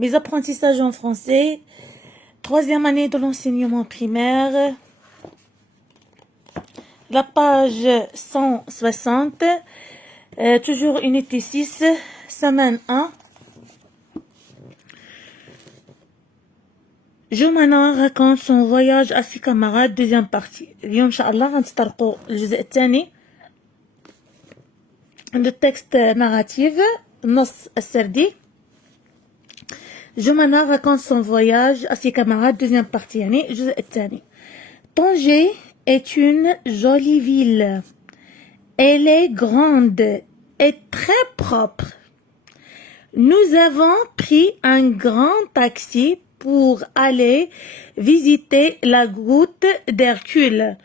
Mes apprentissages en français, 3e année de l'enseignement primaire, la page 160, toujours unité 6, semaine 1. Jomana raconte son voyage à ses camarades, deuxième partie. اليوم إن شاء الله غنتطرقوا الجزء الثاني عند التكست narrative النص السردي. Jomana raconte son voyage à ses camarades, deuxième partie يعني الجزء الثاني. Tanger est une jolie ville. Elle est grande et très propre. Nous avons pris un grand taxi pour aller visiter la grotte d'Hercule.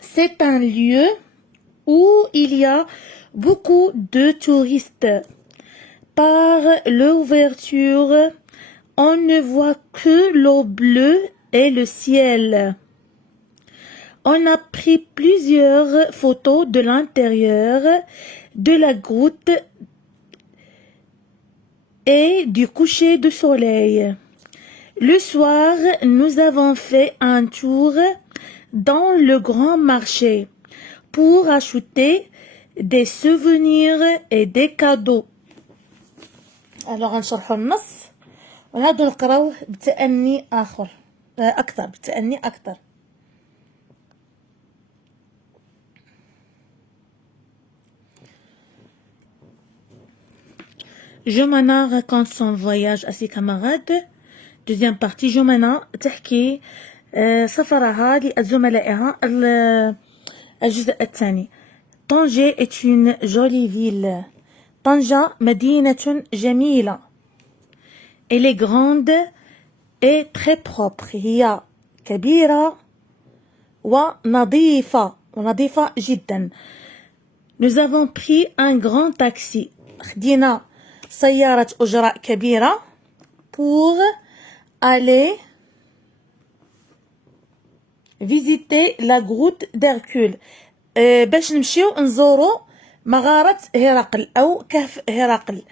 C'est un lieu où il y a beaucoup de touristes. Par l'ouverture, on ne voit que l'eau bleue et le ciel. On a pris plusieurs photos de l'intérieur de la grotte et du coucher du soleil. Le soir, nous avons fait un tour dans le grand marché pour acheter des souvenirs et des cadeaux. Alors, غنشرحوا النص وهذا نقراوه بتأني أكثر. Jomana raconte son voyage à ses camarades. Deuxième partie, Jomana تحكي سفرها لزملائها الجزء الثاني. Tanger est une jolie ville. طنجة مدينة جميلة. Elle est grande et très propre. هي كبيرة ونظيفة جدا. Nous avons pris un grand taxi. خدينا سيارة أجراء كبيرة pour aller visiter la grotte d'Hercule. باش نمشيو نزورو مغارة هرقل أو كهف هرقل.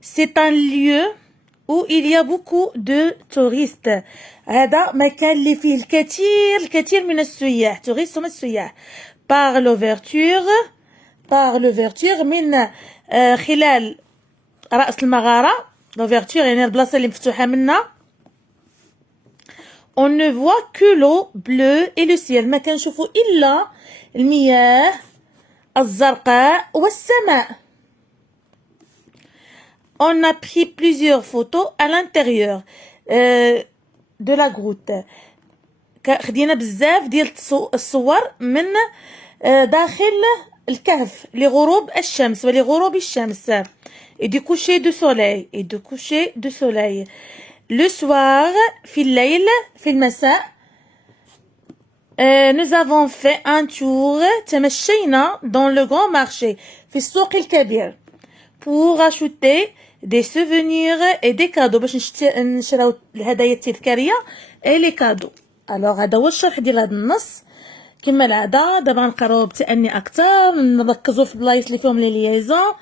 C'est un lieu où il y a beaucoup de touristes. هذا مكان اللي فيه الكثير من السياح. touristes هم السياح. Par l'ouverture من خلال رأس المغارة. l'ouverture يعني البلاصة اللي مفتوحة منها. On ne voit que l'eau bleue et le ciel. ما كنشوفوا إلا المياه الزرقاء والسماء. On a pris plusieurs photos à l'intérieur de la grotte. خدينا بزاف ديال الصور من داخل الكهف لغروب الشمس ولغروب الشمس. Et du coucher du soleil. Le soir, في الليل في المساء, nous avons fait un tour تمشينا dans le grand marché في السوق الكبير pour acheter des souvenirs et des cadeaux باش نشراو الهدايا التذكارية et les cadeaux. alors هذا هو الشرح ديال هذا النص كما العادة. دابا نقراوه بتأني أكثر نركزوا في البلايص اللي فيهم لي ليزون.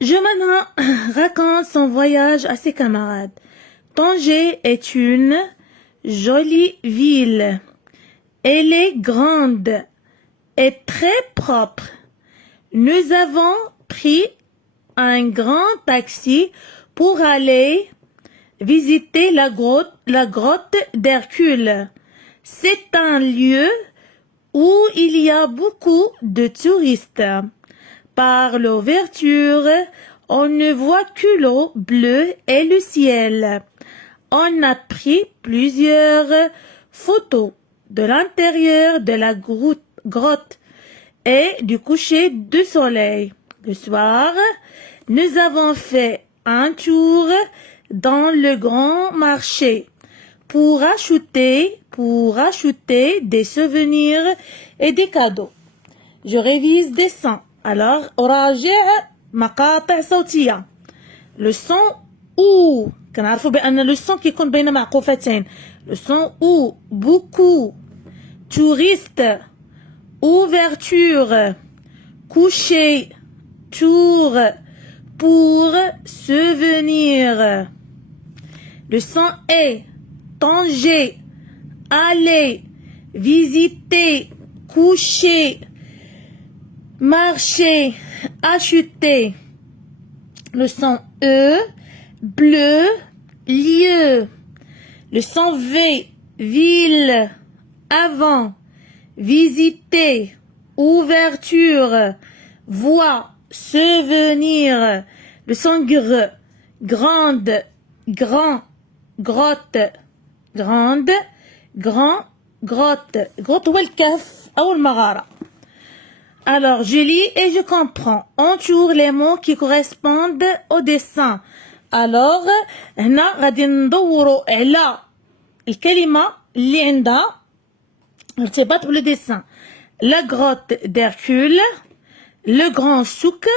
Jomana raconte son voyage à ses camarades. Tanger est une jolie ville. Elle est grande et très propre. Nous avons pris un grand taxi pour aller visiter la grotte d'Hercule. C'est un lieu où il y a beaucoup de touristes. Par l'ouverture, on ne voit que l'eau bleue et le ciel. On a pris plusieurs photos de l'intérieur de la grotte et du coucher du soleil. Le soir, nous avons fait un tour dans le grand marché pour acheter des souvenirs et des cadeaux. Je révise des sons. alors أراجع مقاطع صوتية. le son ou كنعرفوا بأن le son كيكون بين معقوفتين. le son ou beaucoup, touriste, ouverture, coucher, tour, pour souvenir. Le son est tanger, aller, visiter, coucher, marcher, acheter. Le son E, bleu, lieu. Le son V, ville, avant, visiter, ouverture, voix, souvenir. Le son GR, grande, grand, grotte, grande, grand, grotte. Grotte هو الكهف أو المغارة. Alors, je lis et je comprends. Entoure les mots qui correspondent au dessin. Alors, هنا غادي ندوروا على الكلمة اللي عندها ارتباط بلو dessin. La grotte d'Hercule, le grand souk,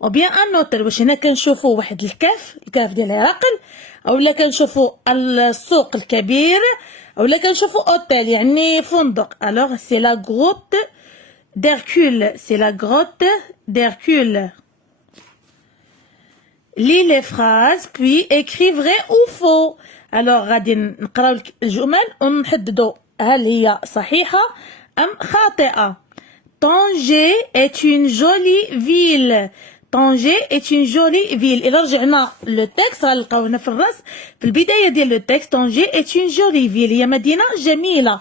ou bien un autre. واش هنا كنشوفوا واحد الكهف ديال هرقل، اولا كنشوفوا السوق الكبير، اولا كنشوفوا اوتيل يعني فندق. Alors, c'est la grotte d'Hercule. C'est la grotte d'Hercule. Lis les phrases, puis écris vrai ou faux. Alors, غادي نقراو الجمل ونحددوا هل هي صحيحة أم خاطئة. Tanger est une jolie ville. Tanger est une jolie ville. إذا رجعنا للتكست غنلقاو هنا في الراس في البداية ديال لو تكست Tanger est une jolie ville. هي مدينة جميلة.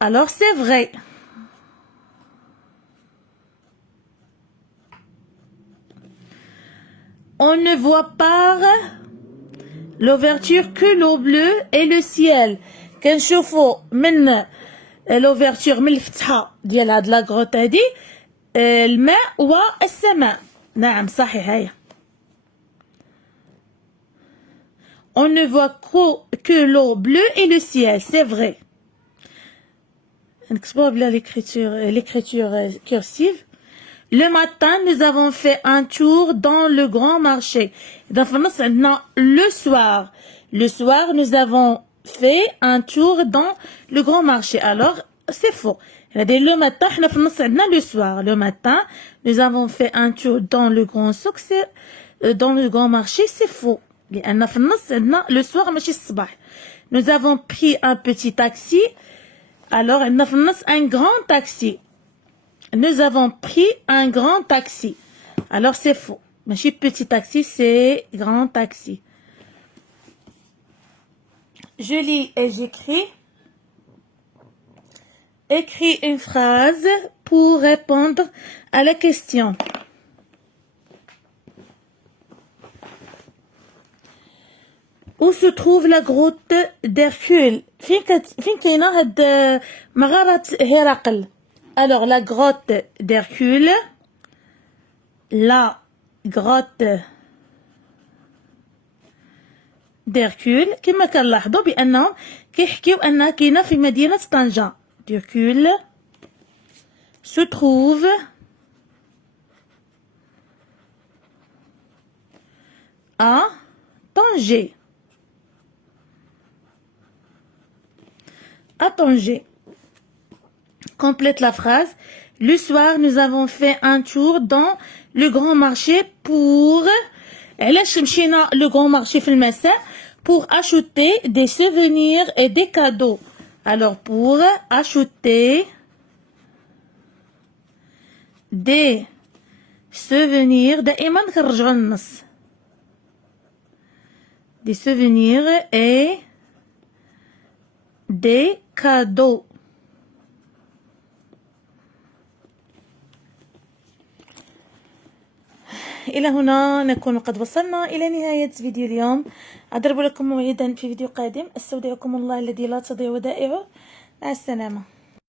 Alors, c'est vrai. On ne voit pas l'ouverture que l'eau bleue et le ciel. كنشوفوا من l'ouverture من الفتحة ديال هاد لاغروت هادي الماء والسماء. نعم صحيح هيا. On ne voit que l'eau bleue et le ciel. C'est vrai. نكتبوها بلا l'écriture cursive. Le matin, nous avons fait un tour dans le grand marché. Dans le France, le soir. Le soir, nous avons fait un tour dans le grand marché. Alors, c'est faux. Le matin, le soir. Le matin, nous avons fait un tour dans le grand souk, dans le grand marché, c'est faux. Le soir, nous avons pris un petit taxi. Alors, un grand taxi. Nous avons pris un grand taxi. Alors, c'est faux. Machi petit taxi, c'est grand taxi. Je lis et j'écris. Écris une phrase pour répondre à la question. Où se trouve la grotte d'Hercule? فين كاينه هاد مغارة هرقل. Alors, la grotte d'Hercule, la grotte d'Hercule كما كنلاحظوا بأنهم كيحكيو أنها كاينة في مدينة طنجة. d'Hercule se trouve à Tanger. À Tanger. Complète la phrase. Le soir, nous avons fait un tour dans le grand marché pour... علاش مشينا le grand marché في المساء pour acheter des souvenirs et des cadeaux. Alors, pour acheter des souvenirs, دائما كنرجعوا للنص. Des souvenirs et des cadeaux. إلى هنا نكون قد وصلنا إلى نهاية فيديو اليوم. أضرب لكم موعدا في فيديو قادم. استودعكم الله الذي لا تضيع ودائعه. مع السلامة.